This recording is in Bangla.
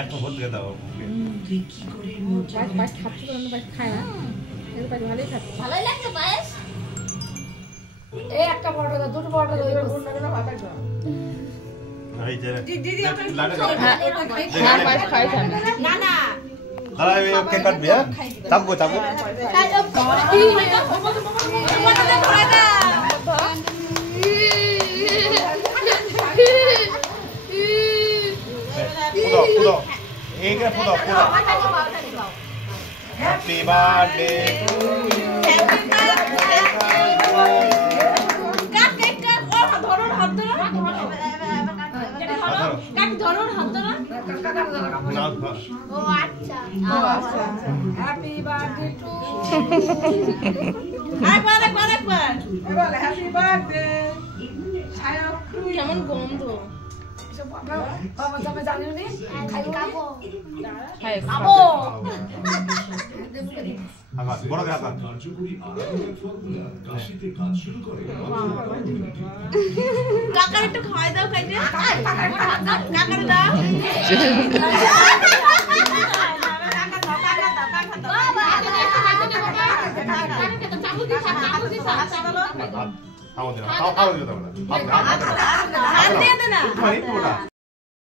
একটা ভোট দিয়ে দাও পায়েস খাচ্ছে তো অন্য পায়েস খায় না এর পায়েস ভালোই খাচ্ছে ভালোই লাগছে পায়েস এই একটা পরোটা দাও দুটো পরোটা দাও এই যে দিদি হ্যাঁ পায়েস খাই না না দাঁড়া এই কেক কাটবি হ্যাঁ চাপবো চাপবো পুরো एक है पूरा हैप्पी बर्थडे टू यू কাট কেক কাট ও ধরুন হাত ধরো কাট ধরুন হাত ধরো ও আচ্ছা হ্যাপি বার্থডে টু একবার এবার হ্যাপি বার্থডে কেমন গন্ধ বাবা তুমি জানিও নি খাবো খাবো আবার বড় করে আবার কাকার একটু খাওয়াই দাও খাইতে কাকার দাও খাও দে না খাও দে না